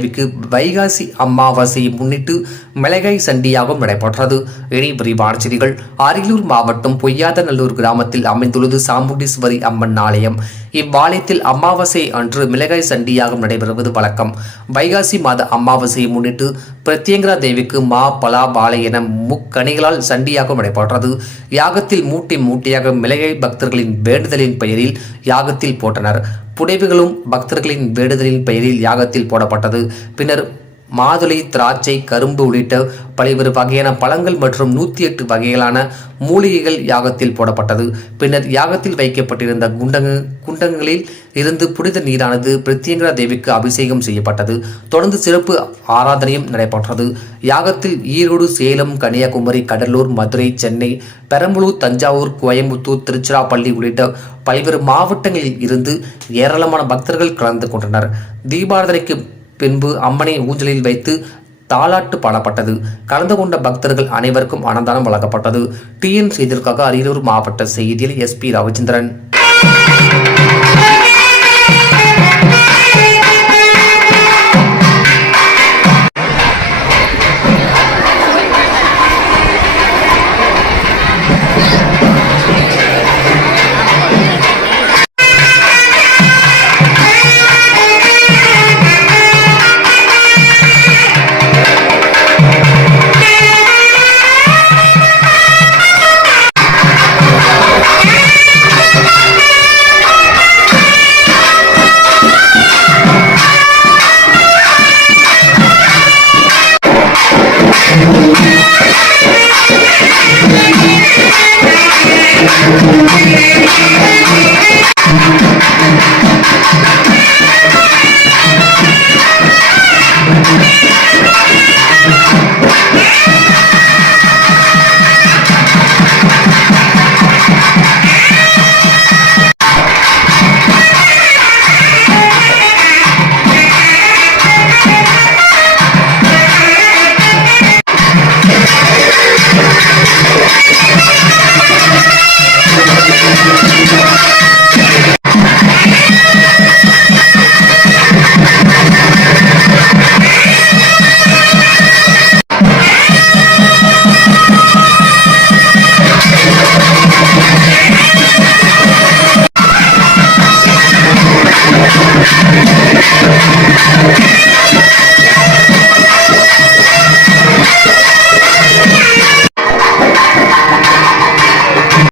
தேவிக்கு வைகாசி அமாவாசையை முன்னிட்டு மிளகாய் சண்டியாகவும் நடைபெற்றது. இனி விரிவான செய்திகள். அரியலூர் மாவட்டம் பொய்யாதநல்லூர் கிராமத்தில் அமைந்துள்ளது சாமுண்டீஸ்வரி அம்மன் ஆலயம். இவ்வாலயத்தில் அமாவாசை அன்று மிளகாய் சண்டியாகம் நடைபெறுவது வழக்கம். வைகாசி மாத அமாவாசையை முன்னிட்டு பிரத்யங்கரா தேவிக்கு மா, பலா, வாழை என முக்கணிகளால் சண்டியாகம் நடைபெற்றது. யாகத்தில் மூட்டை மூட்டையாக மிளகாய் பக்தர்களின் வேண்டுதலின் பெயரில் யாகத்தில் போட்டனர். புடைவுகளும் பக்தர்களின் வேண்டுதலின் பெயரில் யாகத்தில் போடப்பட்டது. பின்னர் மாதுளை, திராட்சை, கரும்பு உள்ளிட்ட பல்வேறு வகையான பழங்கள் மற்றும் 108 வகைகளான மூலிகைகள் யாகத்தில் போடப்பட்டது. பின்னர் யாகத்தில் வைக்கப்பட்டிருந்த குண்டங்களில் இருந்து புனித நீரானது பிரத்யங்கரா தேவிக்கு அபிஷேகம் செய்யப்பட்டது. தொடர்ந்து சிறப்பு ஆராதனையும் நடைபெற்றது. யாகத்தில் ஈரோடு, சேலம், கன்னியாகுமரி, கடலூர், மதுரை, சென்னை, பெரம்பலூர், தஞ்சாவூர், கோயம்புத்தூர், திருச்சிராப்பள்ளி உள்ளிட்ட பல்வேறு மாவட்டங்களில் இருந்து ஏராளமான பக்தர்கள் கலந்து கொண்டனர். தீபாராதனைக்கு பின்பு அம்மனை ஊஞ்சலில் வைத்து தாலாட்டு பாடப்பட்டது. கலந்து கொண்ட பக்தர்கள் அனைவருக்கும் அன்னதானம் வழங்கப்பட்டது. டிஎன் செய்திகளுக்காக அரியலூர் மாவட்ட செய்தியில் SP ரவிச்சந்திரன்.